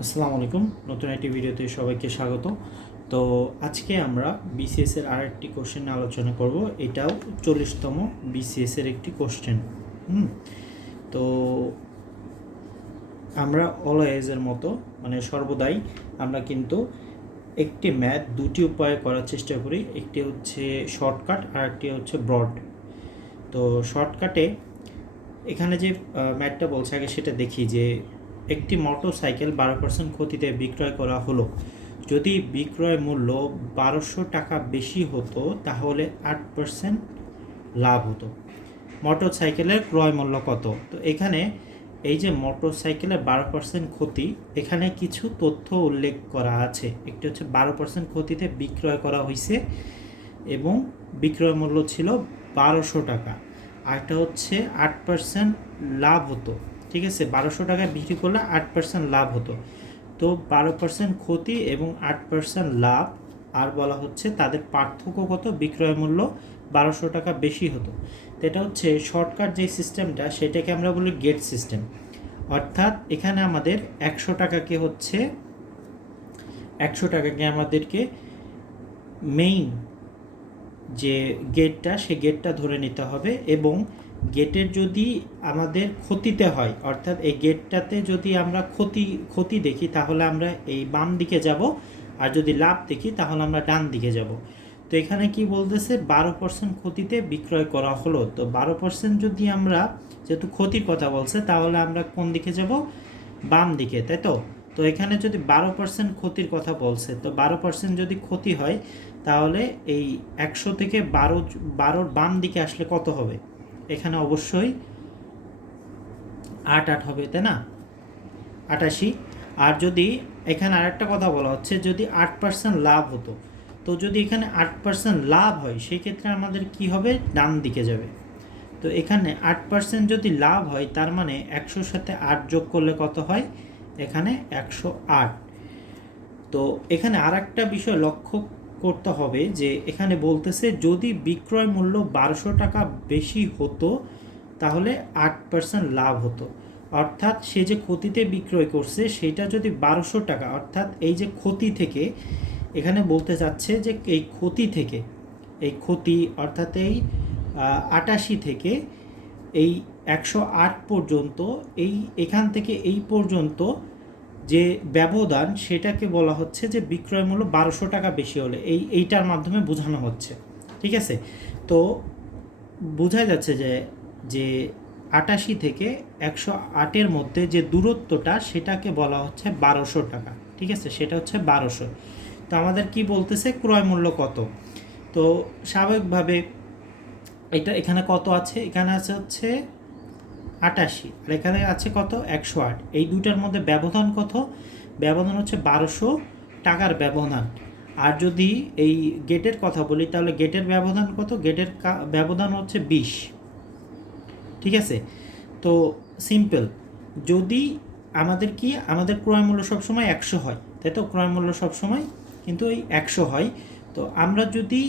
আসসালামু আলাইকুম। নতুন একটি ভিডিওতে সবাইকে স্বাগত। তো আজকে আমরা বিসিএস এর আর একটি কোশ্চেন আলোচনা করব। এটাও চল্লিশতম বিসিএস এর একটি কোশ্চেন হুম? তো আমরা অলওয়েজের মতো মানে সর্বদাই আমরা কিন্তু একটি ম্যাথ দুটি উপায়ে করার চেষ্টা করি। একটি হচ্ছে শর্টকাট আর একটি হচ্ছে ব্রড তো শর্টকাটে এখানে যে ম্যাথটা বলছে, আগে সেটা দেখি যে একটি মোটর সাইকেল বারো পার্সেন্ট ক্ষতিতে বিক্রয় করা হলো। যদি বিক্রয় মূল্য বারোশো টাকা বেশি হতো, তাহলে আট পার্সেন্ট লাভ হতো। মোটর সাইকেলের ক্রয় মূল্য কত? তো এখানে এই যে মোটর সাইকেলের বারো পার্সেন্ট ক্ষতি, এখানে কিছু তথ্য উল্লেখ করা আছে। একটি হচ্ছে বারো পার্সেন্ট ক্ষতিতে বিক্রয় করা হয়েছে এবং বিক্রয় মূল্য ছিল বারোশো টাকা। আরেকটা হচ্ছে আট পার্সেন্ট লাভ হতো। ঠিক আছে, বারোশো টাকায় বিক্রি করলে আট পার্সেন্ট লাভ হতো। তো বারো পার্সেন্ট ক্ষতি এবং আট পার্সেন্ট লাভ, আর বলা হচ্ছে তাদের পার্থক্য কত? বিক্রয় মূল্য বারোশো টাকা বেশি হতো। তো এটা হচ্ছে শর্টকাট যে সিস্টেমটা সেটাকে আমরা বলি গেট সিস্টেম অর্থাৎ এখানে আমাদের একশো টাকাকে হচ্ছে, একশো টাকাকে আমাদেরকে মেইন যে গেটটা সে গেটটা ধরে নিতে হবে এবং গেটের যদি আমাদের ক্ষতিতে হয়, অর্থাৎ এই গেটটাতে যদি আমরা ক্ষতি ক্ষতি দেখি, তাহলে আমরা এই বাম দিকে যাব, আর যদি লাভ দেখি, তাহলে আমরা ডান দিকে যাব। তো এখানে কি বলতেছে, বারো পার্সেন্ট ক্ষতিতে বিক্রয় করা হলো। তো বারো পার্সেন্ট যদি আমরা, যেহেতু ক্ষতির কথা বলছে, তাহলে আমরা কোন দিকে যাব? বাম দিকে, তাই তো? তো এখানে যদি বারো পার্সেন্ট ক্ষতির কথা বলছে, তো বারো পার্সেন্ট যদি ক্ষতি হয়, তাহলে এই একশো থেকে বারো, বারোর বাম দিকে আসলে কত হবে? এখানে অবশ্যই আট আট হবে, তাই না? আটাশি। আর যদি এখানে আরেকটা কথা বলা হচ্ছে, যদি আট পার্সেন্ট লাভ হতো, তো যদি এখানে আট পার্সেন্ট লাভ হয় সেই ক্ষেত্রে আমাদের কি হবে? ডান দিকে যাবে। তো এখানে আট পার্সেন্ট যদি লাভ হয়, তার মানে একশোর সাথে আট যোগ করলে কত হয়? এখানে একশো আট। তো এখানে আর একটা বিষয় লক্ষ্য করতে হবে যে এখানে বলতেছে যদি বিক্রয় মূল্য বারোশো টাকা বেশি হতো, তাহলে আট পার্সেন্ট লাভ হতো। অর্থাৎ সে যে ক্ষতিতে বিক্রয় করছে, সেটা যদি বারোশো টাকা, অর্থাৎ এই যে ক্ষতি থেকে, এখানে বলতে চাচ্ছে যে এই ক্ষতি থেকে, এই ক্ষতি অর্থাৎ এই আটাশি থেকে এই একশো আট পর্যন্ত, এই এখান থেকে এই পর্যন্ত যে ব্যবধান সেটাকে বলা হচ্ছে যে বিক্রয় মূল্য বারোশো টাকা বেশি হলে। এই, এইটার মাধ্যমে বোঝানো হচ্ছে। ঠিক আছে? তো বোঝা যাচ্ছে যে যে আটাশি থেকে একশো আটের মধ্যে যে দূরত্বটা সেটাকে বলা হচ্ছে বারোশো টাকা। ঠিক আছে? সেটা হচ্ছে বারোশো। তো আমাদের কি বলতেছে? ক্রয় মূল্য কত? তো স্বাভাবিকভাবে এটা এখানে কত আছে? এখানে আছে হচ্ছে আটাশি। আর এখানে আছে কত? একশো আট। এই দুটার মধ্যে ব্যবধান কত? ব্যবধান হচ্ছে বারোশো টাকার ব্যবধান। আর যদি এই গেটের কথা বলি, তাহলে গেটের ব্যবধান কত? গেটের ব্যবধান হচ্ছে বিশ। ঠিক আছে? তো সিম্পল। যদি আমাদের কি? আমাদের ক্রয় মূল্য সবসময় একশো হয়। তাই তো? ক্রয় মূল্য সবসময় কিন্তু ওই একশো হয়। তো আমরা যদি,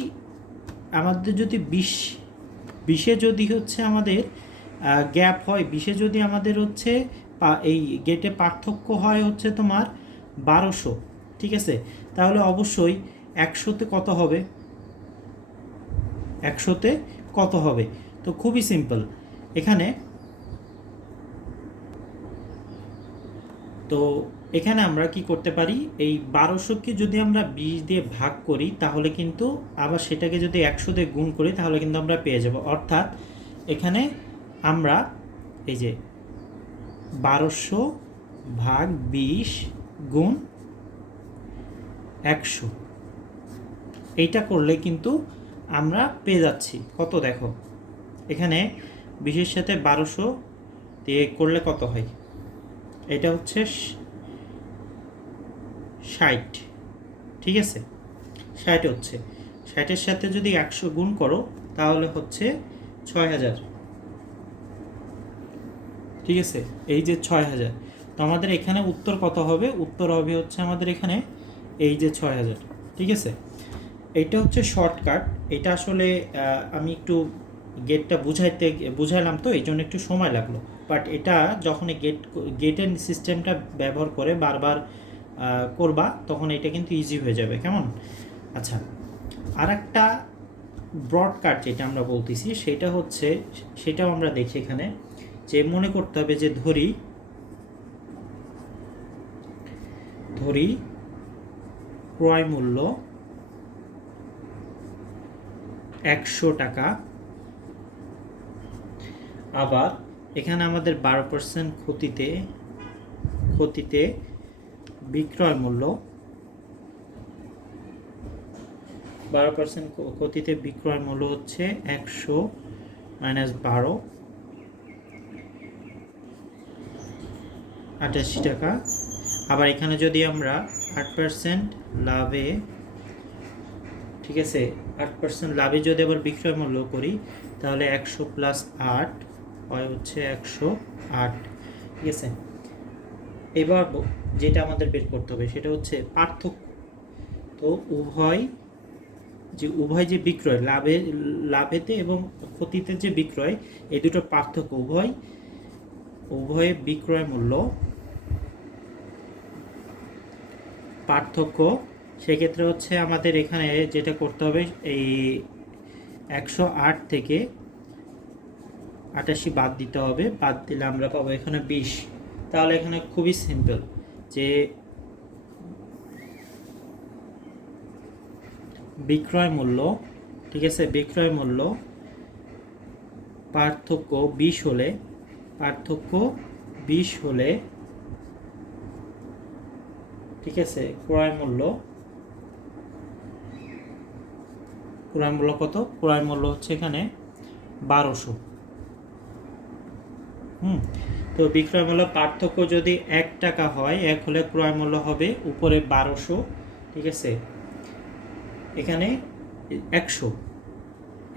আমাদের যদি বিশ, বিশে যদি হচ্ছে আমাদের গ্যাপ হয়। বিশে যদি আমাদের হচ্ছে এই গেটে পার্থক্য হয় হচ্ছে তোমার বারোশো, ঠিক আছে? তাহলে অবশ্যই একশোতে কত হবে? একশোতে কত হবে? তো খুবই সিম্পল। এখানে তো এখানে আমরা কি করতে পারি? এই বারোশোকে যদি আমরা বিশ দিয়ে ভাগ করি, তাহলে কিন্তু আবার সেটাকে যদি একশো দিয়ে গুণ করি, তাহলে কিন্তু আমরা পেয়ে যাব। অর্থাৎ এখানে আমরা এই যে বারোশো ভাগ বিশ গুণ একশো। এইটা করলে কিন্তু আমরা পেয়ে যাচ্ছি। কত দেখো? এখানে বিশের সাথে বারোশো দিয়ে করলে কত হয়? এটা হচ্ছে ষাট। ঠিক আছে? ষাট হচ্ছে। ষাটের সাথে যদি একশো গুণ করো, তাহলে হচ্ছে ছয় হাজার। ঠিক আছে? এই যে ছয় হাজার। তো আমাদের এখানে উত্তর কত হবে? উত্তর হবে হচ্ছে আমাদের এখানে এই যে ছয় হাজার। ঠিক আছে? এইটা হচ্ছে শর্টকাট এটা আসলে আমি একটু গেটটা বুঝাইতে, বুঝাইলাম তো এই জন্য একটু সময় লাগল। বাট এটা যখন গেট গেটের সিস্টেমটা ব্যবহার করে বারবার করবা, তখন এটা কিন্তু ইজি হয়ে যাবে। কেমন? আচ্ছা আর একটা ব্রডকাট যেটা আমরা বলতেছি, সেটা হচ্ছে, সেটাও আমরা দেখি এখানে। যে মনে করতে হবে যে ধরি ধরি ক্রয় মূল্য একশো টাকা। আবার এখানে আমাদের বারো পার্সেন্ট ক্ষতিতে ক্ষতিতে বিক্রয় মূল্য বারো পার্সেন্ট ক্ষতিতে বিক্রয় মূল্য হচ্ছে একশো মাইনাস বারো। আটাশি টাকা। আবার এখানে যদি আমরা আট পার্সেন্ট লাভে, ঠিক আছে, আট পার্সেন্ট লাভে যদি আবার বিক্রয় মূল্য করি, তাহলে একশো প্লাস আট হয় হচ্ছে একশো আট, ঠিক আছে? এবার যেটা আমাদের বের করতে হবে সেটা হচ্ছে পার্থক্য। তো উভয় যে উভয় যে বিক্রয়, লাভে, লাভেতে এবং ক্ষতিতে যে বিক্রয়, এই দুটো পার্থক্য উভয় উভয় বিক্রয় মূল্য পার্থক্য, সেক্ষেত্রে হচ্ছে আমাদের এখানে যেটা করতে হবে, এই একশো আট থেকে আটাশি বাদ দিতে হবে। বাদ দিলে আমরা পাবো এখানে বিশ। তাহলে এখানে খুবই সিম্পল যে বিক্রয় মূল্য, ঠিক আছে? বিক্রয় মূল্য পার্থক্য বিশ হলে, পার্থক্য বিশ হলে ঠিক আছে, ক্রয় মূল্য। ক্রয় মূল্য কত? ক্রয় মূল্য হচ্ছে এখানে বারোশো। হুম, তো বিক্রয় মূল্য পার্থক্য যদি এক টাকা হয়, এক হলে ক্রয় মূল্য হবে উপরে বারোশো, ঠিক আছে? এখানে একশো।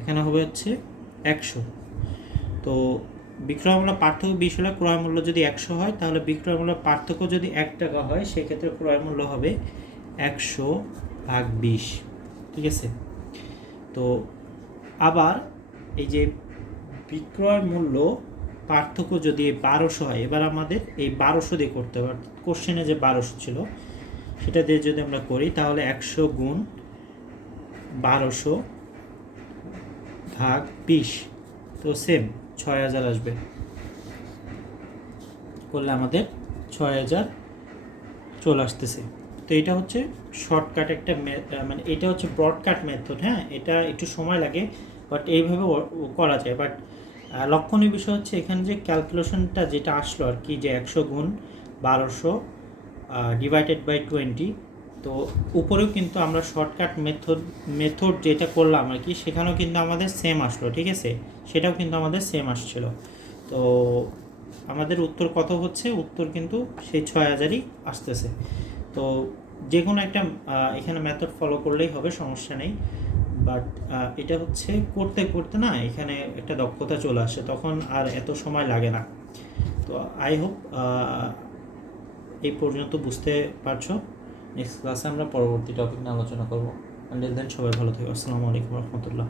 এখানে হবে হচ্ছে একশো। তো বিক্রয় মূল্য পার্থক্য বিশ হলে ক্রয় মূল্য যদি একশো হয়, তাহলে বিক্রয় মূল্য পার্থক্য যদি এক টাকা হয়, সেক্ষেত্রে ক্রয় মূল্য হবে একশো ভাগ বিশ। ঠিক আছে? তো আবার এই যে বিক্রয় মূল্য পার্থক্য যদি বারোশো হয়, এবার আমাদের এই বারোশো দিয়ে করতে হবে। কোশ্চেনে যে বারোশো ছিল, সেটা দিয়ে যদি আমরা করি, তাহলে একশো গুণ বারোশো ভাগ বিশ। তো সেম ছয় হাজার আসবে। করলে আমাদের ছয় হাজার চলে আসতেছে। তো এটা হচ্ছে শর্টকাট একটা মানে এটা হচ্ছে ব্রডকাট মেথড হ্যাঁ? এটা একটু সময় লাগে বাট এইভাবে করা যায়। বাট লক্ষণীয় বিষয় হচ্ছে এখানে যে ক্যালকুলেশনটা যেটা আসলো আর কি, যে একশো গুণ বারোশো ডিভাইডেড বাই টোয়েন্টি তো উপরেও কিন্তু আমরা শর্টকাট মেথড মেথড যেটা করলাম আর কি, সেখানেও কিন্তু আমাদের সেম আসলো, ঠিক আছে? সেটাও কিন্তু আমাদের সেম আসছিল। তো আমাদের উত্তর কত হচ্ছে? উত্তর কিন্তু সেই ছয় হাজারই আসতেছে। তো যে কোনো একটা এখানে মেথড ফলো করলেই হবে, সমস্যা নেই। বাট এটা হচ্ছে করতে করতে না এখানে একটা দক্ষতা চলে আসে, তখন আর এত সময় লাগে না। তো আই হোপ এই পর্যন্ত বুঝতে পারছ। নেক্সট ক্লাসে আমরা পরবর্তী টপিক নিয়ে আলোচনা করব। আন্ডার দেন সবাই ভালো থাকবে আসসালামু আলাইকুম রহমতুল্লাহ।